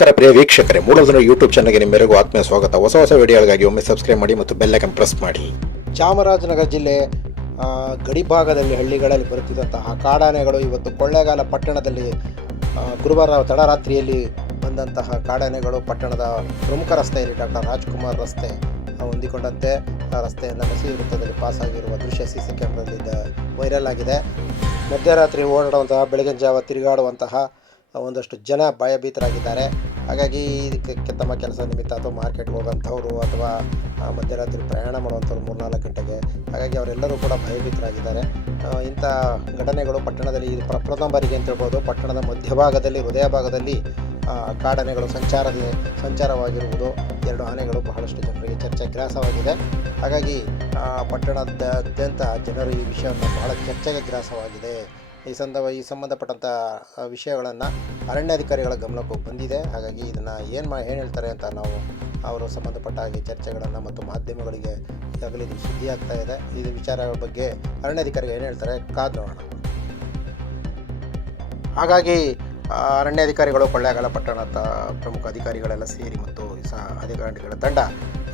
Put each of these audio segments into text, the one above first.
ನಮಸ್ಕಾರ ಪ್ರಿಯ ವೀಕ್ಷಕರೇ ಮೂಲಧನ ಯೂಟ್ಯೂಬ್ ಚಾನಲ್ಗೆ ನಿಮ್ಮೆಲ್ಲರಿಗೂ ಆತ್ಮೀಯ ಸ್ವಾಗತ. ಹೊಸ ಹೊಸ ವಿಡಿಯೋಗಳಿಗಾಗಿ ಒಮ್ಮೆ ಸಬ್ಸ್ಕ್ರೈಬ್ ಮಾಡಿ ಮತ್ತು ಬೆಲ್ಲೈಕನ್ ಪ್ರೆಸ್ ಮಾಡಿ. ಚಾಮರಾಜನಗರ ಜಿಲ್ಲೆ ಗಡಿಭಾಗದಲ್ಲಿ ಗಡಿ ಭಾಗದಲ್ಲಿ, ಹಳ್ಳಿಗಳಲ್ಲಿ ಬರುತ್ತಿದ್ದಂತಹ ಕಾಡಾನೆಗಳು ಇವತ್ತು ಕೊಳ್ಳೇಗಾಲ ಪಟ್ಟಣದಲ್ಲಿ ಗುರುವಾರ ತಡರಾತ್ರಿಯಲ್ಲಿ ಬಂದಂತಹ ಕಾಡಾನೆಗಳು ಪಟ್ಟಣದ ಪ್ರಮುಖ ರಸ್ತೆಯಲ್ಲಿ ಡಾಕ್ಟರ್ ರಾಜ್ಕುಮಾರ್ ರಸ್ತೆ ಹೊಂದಿಕೊಂಡಂತೆ. ಆ ರಸ್ತೆಯನ್ನು ನಸಿ ವೃತ್ತದಲ್ಲಿ ಪಾಸ್ ಆಗಿರುವ ದೃಶ್ಯ ಸಿ ಸಿ ಕ್ಯಾಮ್ರಾದಲ್ಲಿ ವೈರಲ್ ಆಗಿದೆ. ಮಧ್ಯರಾತ್ರಿ ಓಡಾಡುವಂತಹ, ಬೆಳಗಿನ ಜಾವ ತಿರುಗಾಡುವಂತಹ ಒಂದಷ್ಟು ಜನ ಭಯಭೀತರಾಗಿದ್ದಾರೆ. ಹಾಗಾಗಿ ಇದಕ್ಕೆ ತಮ್ಮ ಕೆಲಸ ನಿಮಿತ್ತ ಅಥವಾ ಮಾರ್ಕೆಟ್ಗೆ ಹೋಗೋಂಥವ್ರು ಅಥವಾ ಮಧ್ಯರಾತ್ರಿ ಪ್ರಯಾಣ ಮಾಡುವಂಥವ್ರು ಮೂರ್ನಾಲ್ಕು ಗಂಟೆಗೆ, ಹಾಗಾಗಿ ಅವರೆಲ್ಲರೂ ಕೂಡ ಭಯಭೀತರಾಗಿದ್ದಾರೆ. ಇಂಥ ಘಟನೆಗಳು ಪಟ್ಟಣದಲ್ಲಿ ಇದು ಪ್ರಪ್ರಥಮ ಬಾರಿಗೆ ಅಂತ ಹೇಳ್ಬೋದು. ಪಟ್ಟಣದ ಮಧ್ಯಭಾಗದಲ್ಲಿ, ಹೃದಯ ಭಾಗದಲ್ಲಿ ಕಾಡನೆಗಳು ಸಂಚಾರದ, ಸಂಚಾರವಾಗಿರುವುದು. ಎರಡು ಆನೆಗಳು ಬಹಳಷ್ಟು ಜನರಿಗೆ ಚರ್ಚೆ ಗ್ರಾಸವಾಗಿದೆ. ಹಾಗಾಗಿ ಪಟ್ಟಣದಾದ್ಯಂತ ಜನರು ಈ ವಿಷಯವನ್ನು ಬಹಳ ಚರ್ಚೆಗೆ ಗ್ರಾಸವಾಗಿದೆ. ಈ ಸಂದರ್ಭ, ಈ ಸಂಬಂಧಪಟ್ಟಂಥ ವಿಷಯಗಳನ್ನು ಅರಣ್ಯಾಧಿಕಾರಿಗಳ ಗಮನಕ್ಕೆ ಬಂದಿದೆ. ಹಾಗಾಗಿ ಇದನ್ನು ಏನು ಮಾ, ಏನು ಹೇಳ್ತಾರೆ ಅಂತ ನಾವು ಅವರು ಸಂಬಂಧಪಟ್ಟ ಹಾಗೆ ಚರ್ಚೆಗಳನ್ನು ಮತ್ತು ಮಾಧ್ಯಮಗಳಿಗೆ ಈಗಾಗಲೇ ಇದು ಸುದ್ದಿ ಆಗ್ತಾ ಇದೆ. ಇದು ವಿಚಾರಗಳ ಬಗ್ಗೆ ಅರಣ್ಯಾಧಿಕಾರಿಗಳು ಏನು ಹೇಳ್ತಾರೆ ಕಾದು ನೋಡೋಣ. ಹಾಗಾಗಿ ಅರಣ್ಯಾಧಿಕಾರಿಗಳು ಕೊಳ್ಳೇಗಾಲ ಪಟ್ಟಣದ ಪ್ರಮುಖ ಅಧಿಕಾರಿಗಳೆಲ್ಲ ಸೇರಿ ಮತ್ತು ಸಹ ಅಧಿಕಾರಿಗಳ ತಂಡ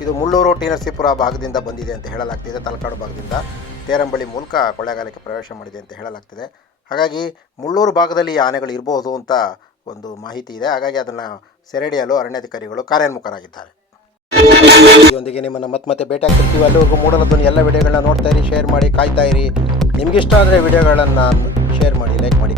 ಇದು ಮುಳ್ಳೂರು ಟಿ ನರಸೀಪುರ ಭಾಗದಿಂದ ಬಂದಿದೆ ಅಂತ ಹೇಳಲಾಗ್ತಿದೆ. ತಲಕಾಡು ಭಾಗದಿಂದ ತೇರಂಬಳ್ಳಿ ಮೂಲಕ ಕೊಳ್ಳೇಗಾಲಕ್ಕೆ ಪ್ರವೇಶ ಮಾಡಿದೆ ಅಂತ ಹೇಳಲಾಗ್ತಿದೆ. ಹಾಗಾಗಿ ಮುಳ್ಳೂರು ಭಾಗದಲ್ಲಿ ಈ ಆನೆಗಳು ಇರಬಹುದು ಅಂತ ಒಂದು ಮಾಹಿತಿ ಇದೆ. ಹಾಗಾಗಿ ಅದನ್ನು ಸೆರೆಡಿಯಲು ಅರಣ್ಯಾಧಿಕಾರಿಗಳು ಕಾರ್ಯೋನ್ಮುಖರಾಗಿದ್ದಾರೆ. ಇದೊಂದಿಗೆ ನಿಮ್ಮನ್ನು ಮತ್ತೆ ಮತ್ತೆ ಭೇಟಿ ಆಗ್ತಿರ್ತೀವಿ ಅಲ್ಲಿವರೆಗೂ ಮೂಡಲದ್ದು ಎಲ್ಲ ವಿಡಿಯೋಗಳನ್ನ ನೋಡ್ತಾ ಇರಿ ಶೇರ್ ಮಾಡಿ, ಕಾಯ್ತಾ ಇರಿ. ನಿಮಗಿಷ್ಟ ಆದರೆ ವಿಡಿಯೋಗಳನ್ನು ಶೇರ್ ಮಾಡಿ ಲೈಕ್ ಮಾಡಿ